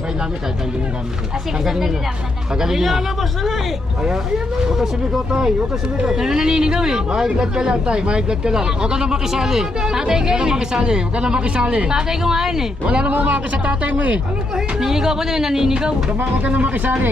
file namin kahit hindi yung gamit ko. Sige, sandali lang. Tagalin niya. Ilalabas na lang eh. Ayan na. Huwag ka sumigaw, tay. Huwag ka sumigaw. Ano naninigaw eh? Mahiglat ka lang, tay. Mahiglat ka lang. Huwag ka na makisali. Tatay Huwag ka ka na yun eh. makisali. Huwag ka na makisali. Tatay ko nga yun eh. Wala namang makis sa tatay mo eh. Ninigaw ko din, naninigaw. Huwag ka na makisali.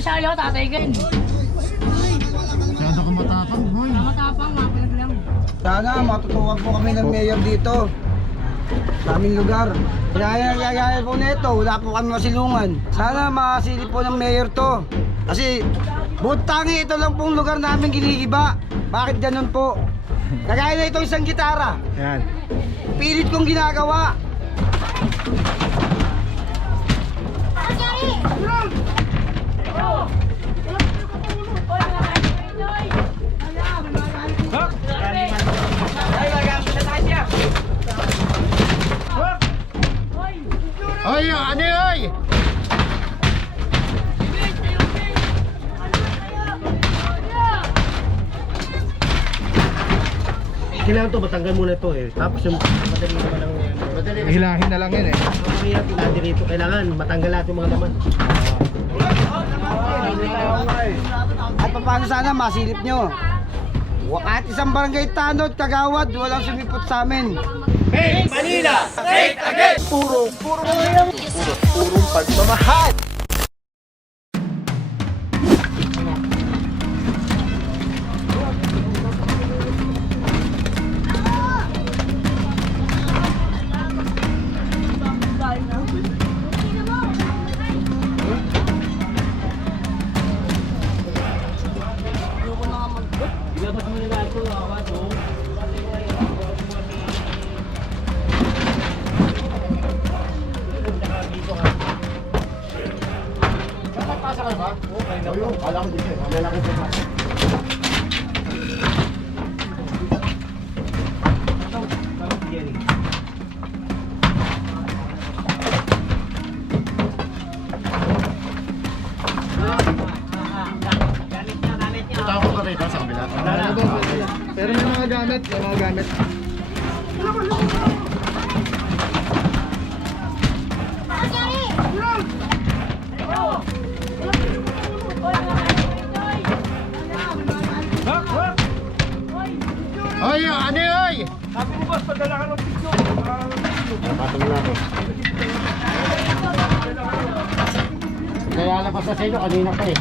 Sali ako, tatay ka yun. Masyado ka matapang, boy. Matapang, mapalag lang. Sana matutuwag po kami ng mayor dito. Sa aming lugar. Kaya po na ito, wala po kami masilungan. Sana makasilip po ng mayor to. Kasi butangi ito lang pong lugar namin ginigiba. Bakit ganun po? Kagaya na itong isang gitara. Yan. Pilit kong ginagawa. Oy, ano oy? Kailangan to, matanggal muna ito eh. Tapos yung madali naman ang... Madali na. Hilahin na lang yan eh. Mahirap iladi rito. Kailangan matanggal natin yung mga laman. At paano sana masilip nyo? Kahit isang barangay tanod, kagawad, walang sumipot sa amin. Hey, Manila! Straight again! Purong pagmamahal! Pasa ka ba? Okay na yun. Kala ko dito eh. Mamaya lang ito. Tapos ka rito sa kabila. Pero may mga gamit. May mga gamit. Oy, ano oy? Sabi mo boss, padala ka ng picture. Patong na ako. Kaya labas na sa inyo, kanina pa eh.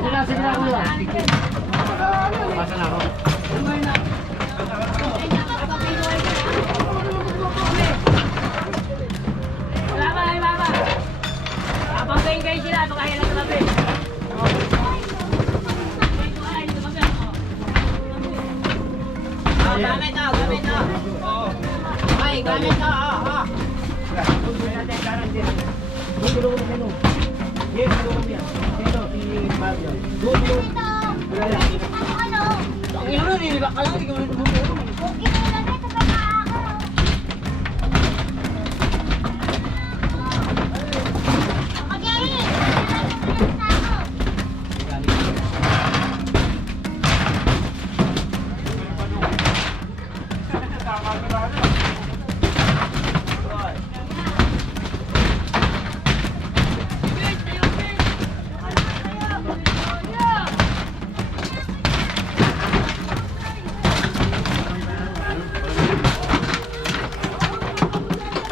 Sige na kuya. Pasa na ako. Wala ba, ay mama. Abang kayo sila, baka yan ang labi. Gamit na, gamit na. Ay, gamit na, Ang ino na, nilibak ka lang, hindi ka mo rin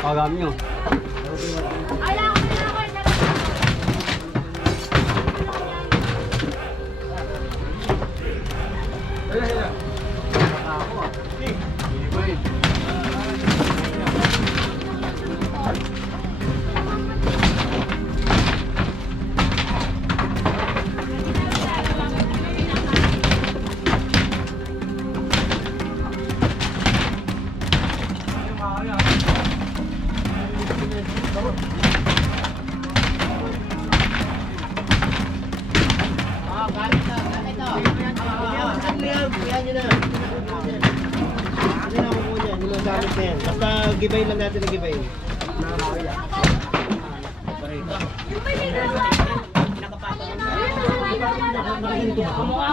Pagam nyo. Basta gibay lang natin ang gibay.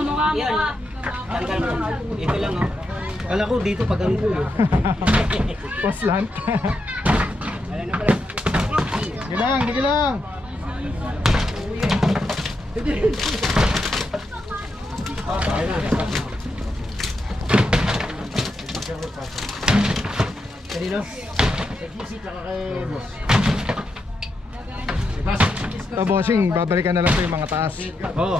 Mukha. Ito lang oh. Kala ko dito pag ang Paslan. Ayan na pala. Sige lang. Kanino? Bossing, babalikan na lang po yung mga taas. Oo.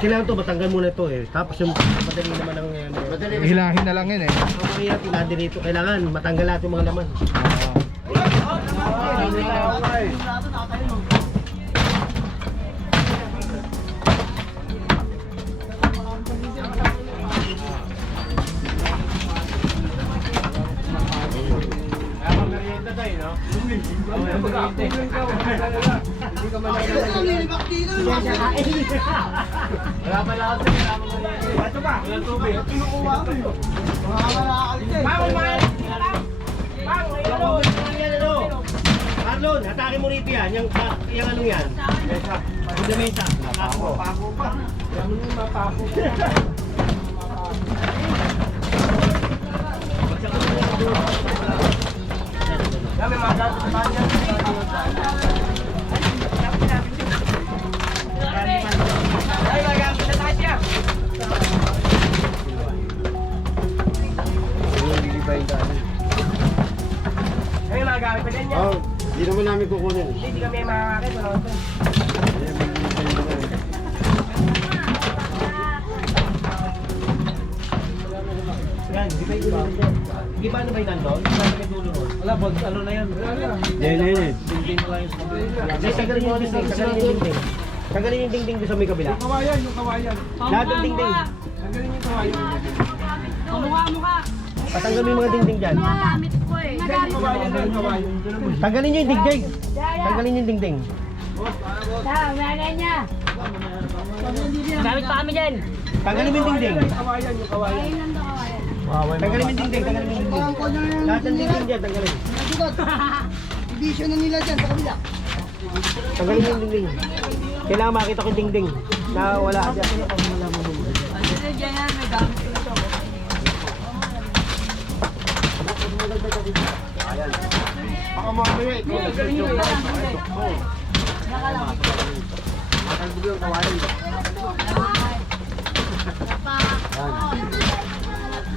Kailangan to, matanggal muna ito eh. Tapos yung madali naman ang madali. Hilahin na lang yun eh. Kaya tinadin dito, kailangan matanggal lahat yung mga laman. Marlon, atake mo rito yan. Yung anong yan? Yung mesa. Pako pa. Kami mga Ngayon magagamit pa din yan. Oh, di naman namin kukunin. Hindi kami makakakit. Wala ito. Yan, di ba yung dulo dyan? Di ba ano ba yung nandun? Di ba ano ba yung dulo mo? Wala, ano na yan? Yan. Tagalin yung dingding. Tagalin yung dingding doon sa may kabila. Yung kawayan. Lahat ng dingding. Tanggalin yung kawayan. Mukha. Patanggal mo yung mga dingding dyan. Nagamit ko eh. Yung kawayan. Tanggalin nyo yung dingding. Tanggalin yung dingding. Umanan niya. Gamit pa kami dyan. Tanggalin mo yung dingding. Yung kawayan. Ayun nandun ka kaya. Tanggalin mo yung dingding. Tanggalin mo yung dingding. Lahat ng dingding dyan, tanggalin. Ibisyo na nila dyan sa kabila. Tanggalin mo yung dingding. Kailangan makita ko yung dingding na wala dyan. Ano dyan yan? Nagamit ko ito. Baka mamaya ito.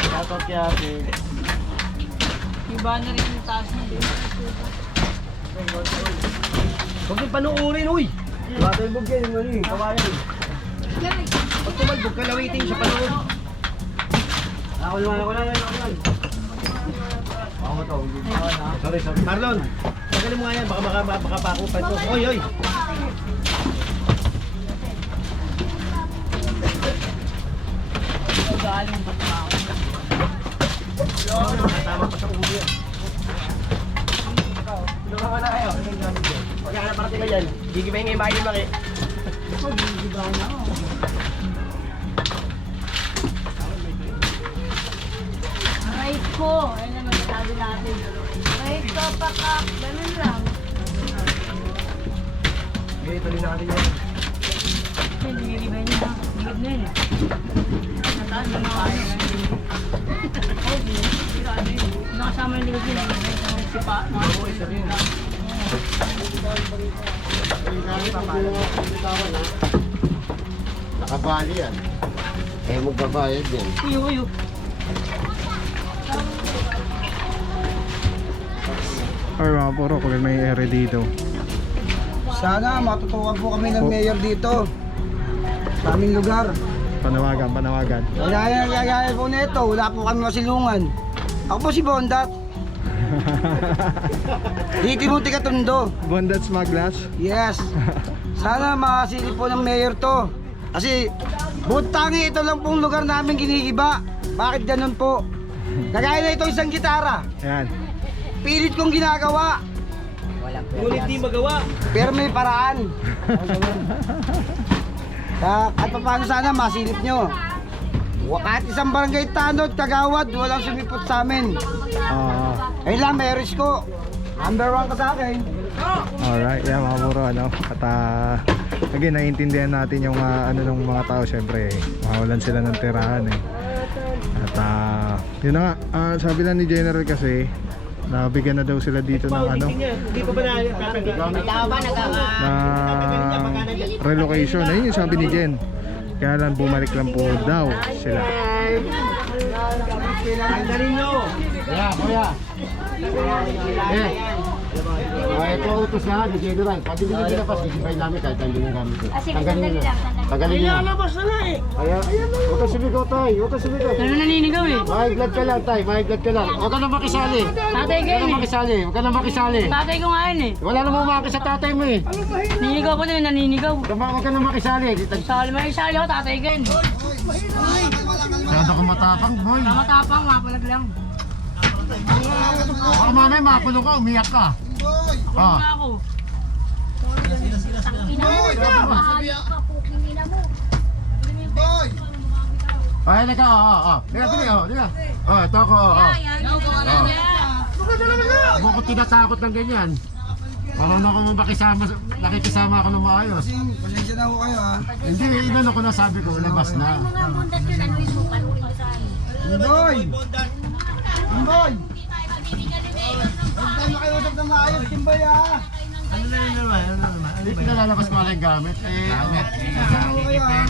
Shoutout kay ate. Iba na rin yung taas niya. Huwag yung panuurin, uy! Battlebook yan yung ano eh. Kawayan. Pag tumalbog ka, lawitin sa panood. Ako lang. Sorry. Marlon, tagalin mo nga yan. Baka pako pa ito. Oy! Galing ba ito ako? Tama pa sa ulo yan. Lumawa na kayo. Pag nakaparating ka dyan, gigibahin nga yung bahay yung maki. Right ko. Ayun naman sabi natin. Right ko, pakak. Ganun lang. Okay, tuloy na natin yan. Hindi riba niya. Ligod na yun eh. Nataan mo na kaya. Nakasama yung ligod niya. Sipa. Oo, isa rin. Nakabali yan. Eh, magbabayad din. Uyo. Ay, mga puro, kung may ere dito. Sana matutukan po kami ng mayor dito. Sa aming lugar. Panawagan. Kaya po nito, wala po kami masilungan. Ako po si Bondat. Dito mo Katundo. Bondat Smaglas. Yes. Sana makasilip po ng mayor to. Kasi butangi ito lang pong lugar namin ginigiba. Bakit ganun po? Kagaya na ito isang gitara. Ayan. Pilit kong ginagawa. Ngunit di magawa. Pero may paraan. At paano sana masilip nyo. Kahit isang barangay tanod, kagawad, walang sumipot sa amin. Ayun lang, may risko. Number 1 ka sa akin. Alright, yeah, mga puro, ano. At again, naiintindihan natin yung ano ng mga tao, syempre, mawalan sila ng tirahan eh. At yun na nga, sabi lang ni General kasi, Nabigyan na daw sila dito ng ano, Hindi pa ba na tatanggalin? Tao ba na relocation. Ayun yung sabi ni Jen. Kaya lang bumalik lang po daw sila. Tanggalin nyo! Kuya. Ito utos na ni General. Pag hindi nyo pinapas, isipay namin kahit tanggalin yung gamit. Tanggalin nyo na. Tanggalin nyo na. Ilalabas na nga eh! Huwag ka sumigaw tay, huwag ka sumigaw. Ano naninigaw eh? Mahiglad ka lang tay, mahiglad ka lang. Huwag ka na makisali. Tatay Huwag ko ka na yun eh. makisali, huwag ka na makisali. Tatay ko nga yun eh. Wala namang makis sa tatay mo eh. Ninigaw ko din, naninigaw. Huwag ka na makisali. Sali ako, tatay ko yun. Masyado ka matapang, boy. Matapang, mapalag lang. Baka mamaya makulong ka, umiyak ka. Ah. Nga ako. Ay, halika, Liga, liga. Ito ako, Huwag ko tinatakot ng ganyan. Parang ako makisama, nakikisama ako ng maayos. Pasensya na ho kayo ha. Hindi, inano ko na sabi ko, labas na. Mga bundat yun, anuin mo, paluin mo sa akin. Indoy! Indoy! Huwag tayo makiusap ng maayos, Timboy ha. Ano na yun naman? Ano naman? Hindi pinalalabas ko lang yung gamit. Pasensya na ho kayo ha.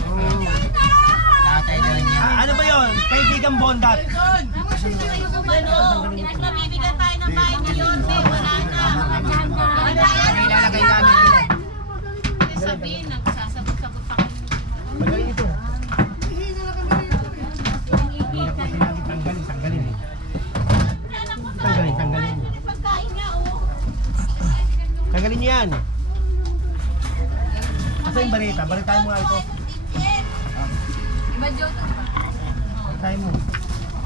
Ano ba yun? Kaibigang bondat. Nagbibigyan tayo ng bahay ngayon, wala na. Ilalagay namin nila. Sabihin, nagsasagot-sagot pa kayo. Magaling ito. Tanggalin. Tanggalin niyo yan. Asa yung barita? Baritain mo nga ito. Iba joke ba? Baritain mo.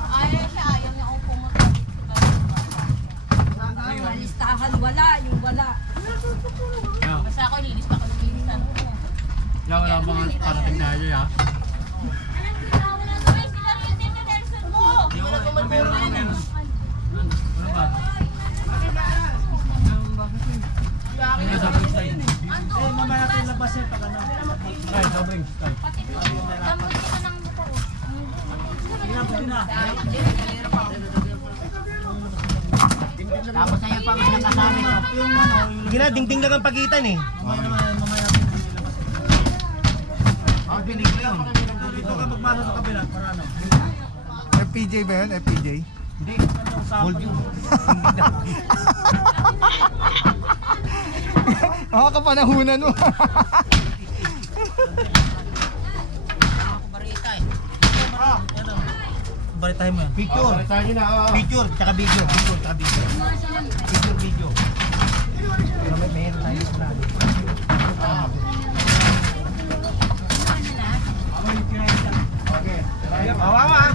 Ayaw siya, ayaw niya akong pumunta. Listahan, wala, yung wala. Basta ako, lilista ko ng lilisan ko. Wala bang parating na yun, ha? Mamaya natin labasin pag ano. Ay, sobring. Tapos na yung pamilya kasama ko. Sige na, dingding lang ang pagitan eh. Binig ko yun. Dito ka magpasa sa kabila para ano. FPJ ba yun? FPJ? Hindi. Hold you. Makakapanahunan mo. Baritahin mo yan. Picture. Baritahin nyo na, Picture, tsaka video. Picture, tsaka video. Picture, video. Pero may meron tayo sa lalo. Okay. Wawa!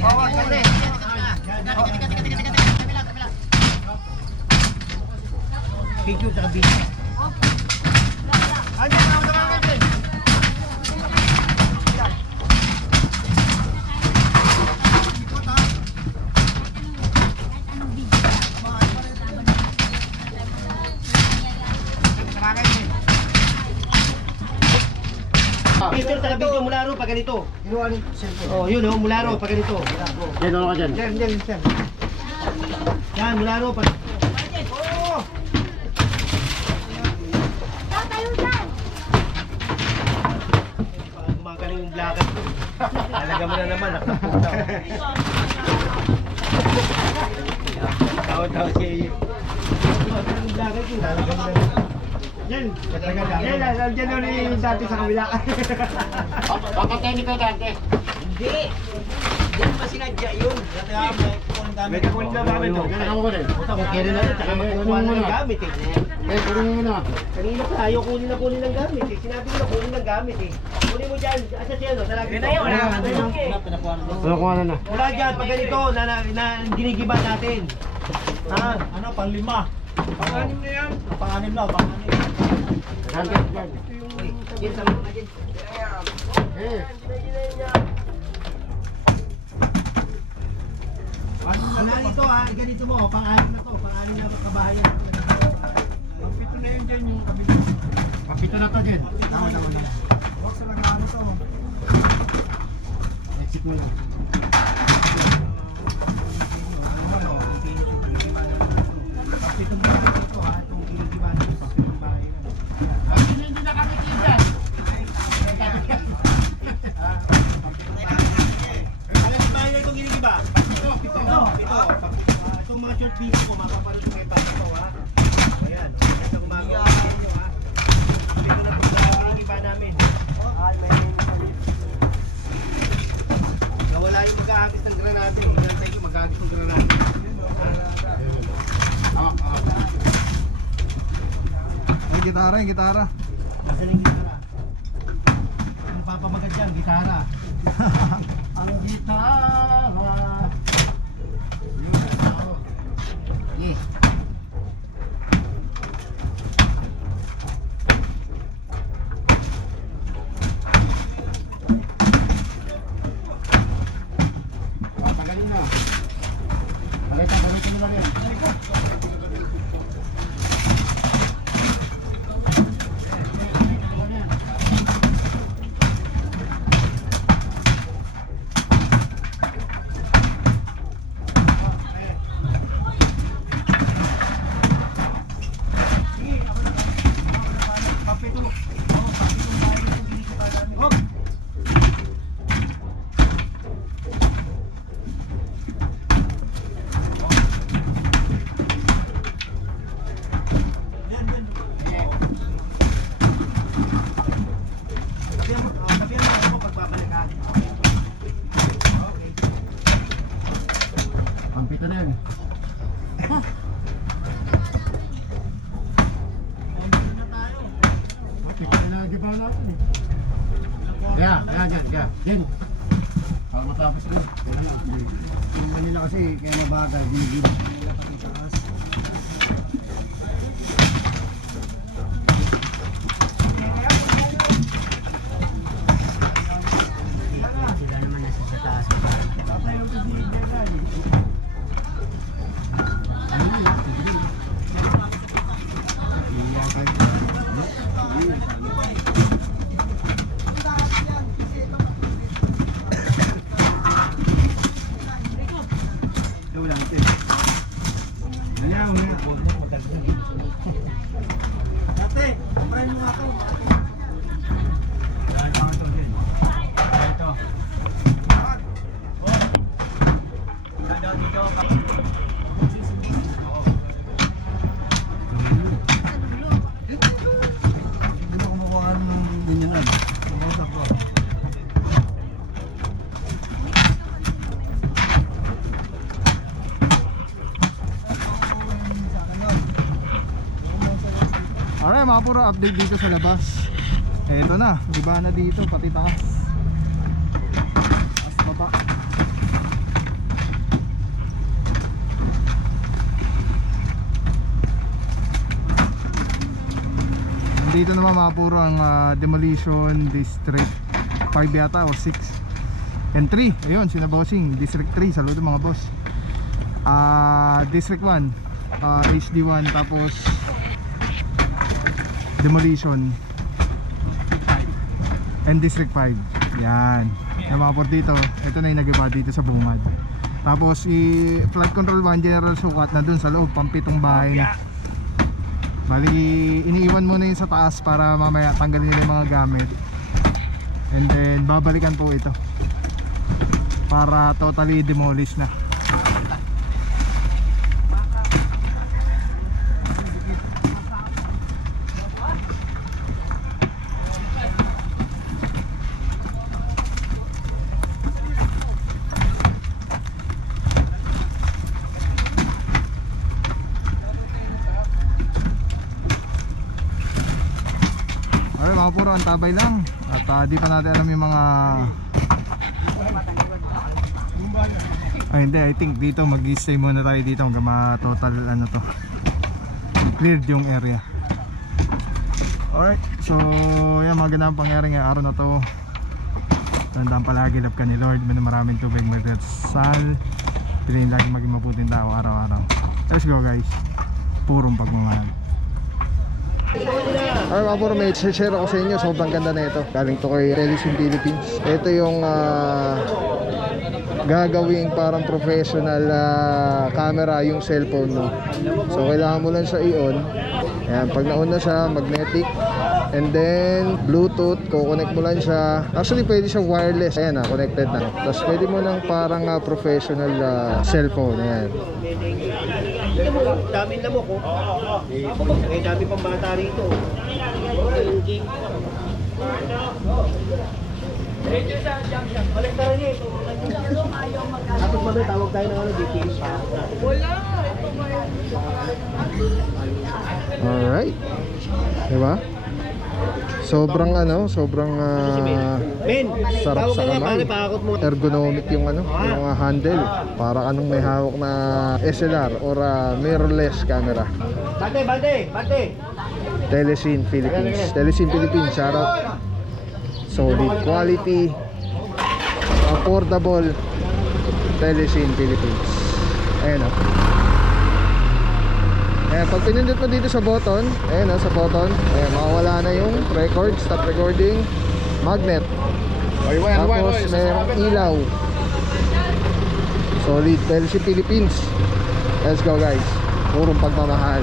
Wawa, kate! Picture, tsaka video. Andiyan, ako sa mga kate! Picture sa video mula ro pag ganito. Oh, yun oh, mula ro pag ganito. Yan, ano ka dyan? Diyan. Yan, mula ro pag. Oh! Gumagaling yung blacket ko. Talaga mo na naman, nakapunta. Tawad siya iyo. Gumagaling yung blacket ko, talaga mo na naman. Yan, nandiyan na rin yung dati sa kabila. Papatay ni ko dati. Hindi pa sinadya yun. May kakunin na gamit to. Ganun ako rin. Kailan na rin, tsaka makakuha na ng gamit eh. Kunin mo muna. Kanina pa, ayaw kunin ng gamit eh. Sinabi ko na kunin ng gamit eh. Kunin mo dyan, asa siya no? Talagin na yun, Nakuha na. Wala dyan, pag ganito, na ginigiba natin. Ha? Ano, pang-5. Pang-6 na yan. Pang-6 na, pang-6. Yan sa mga dyan. Pang-6 ito ha, ganito mo, pang-6 na to, pang-6 na kabahay yan. Pang-7 na yun dyan yung kabila. Kapito na to din. Tama. Huwag sa lang ano to. Exit mo lang. short video ko, mapapanood ko kay Papa ko ha. Ayan, ito gumagawa sa inyo ha. Dito na po sa iba namin. Nawala yung mag-aagis ng granate. Hinantay ko mag-aagis ng granate. Ay, gitara, yung gitara. Nasaan yung gitara? Ano papamagad dyan? Gitara. Ang gitara. Yeah. Patagalin na. Balikan mo lang yan. Ito na yun. Yan. Para matapos ko. Kaya lang. Yung kanila kasi, kaya mabagal, binigil. Sila naman nasa sa taas. Alright mga puro, update dito sa labas. Eto na, iba na dito, pati taas. Taas baba. Dito naman mga puro ang Demolition District 5 yata or 6 and 3. Ayun, sina bossing, District 3, saludo mga boss. District 1, HD1, tapos Demolition and District 5. Yan. Yung mga port dito, ito na yung nag-iba dito sa bungad. Tapos Flood Control 1 General Sukat na dun sa loob, pampitong bahay na. Bali, iniiwan muna yun sa taas para mamaya tanggalin nila yung mga gamit. And then babalikan po ito para totally demolish na. Alright mga puro, antabay lang. At di pa natin alam yung mga hindi, I think dito mag-stay muna tayo dito hanggang ma-total ano to, cleared yung area. Alright, so yan mga ganang pangyari ngayong araw na to. Tandaan palagi, love ka ni Lord, maraming tubig, magdasal, piliin lagi maging mabuting tao araw-araw. Let's go guys, purong pagmamahal. Alright mga puro, may share ako sa inyo. Sobrang ganda na ito. Galing to kay Television Philippines. Ito yung gagawing parang professional camera yung cellphone mo. So kailangan mo lang siya i-on. Ayan, pag na-on na siya, magnetic. And then Bluetooth, kukonect mo lang siya. Actually pwede siya wireless. Ayan na, connected na. Tapos pwede mo ng parang professional cellphone. Ayan. Tingnan mo, daming lamok ko. Eh, dami pang bata rito. Tapos mamaya tawag tayo ng ano, DPS. Alright. Diba? Sobrang Ben, sarap tawag sa ka nga, kamay. pare, pakakot mo. Ergonomic yung yung handle. Para anong may hawak na SLR or mirrorless camera. Bante! Telesin Philippines. Telesin Philippines, shout out. Solid quality, affordable. Telesin Philippines. Ayan o. Ayan, pag pinindot mo dito sa button, ayan o, sa button, ayan, makawala na yung record, stop recording, magnet. Tapos mayroong ilaw. Solid, Telesin Philippines. Let's go guys. Purong pagmamahal.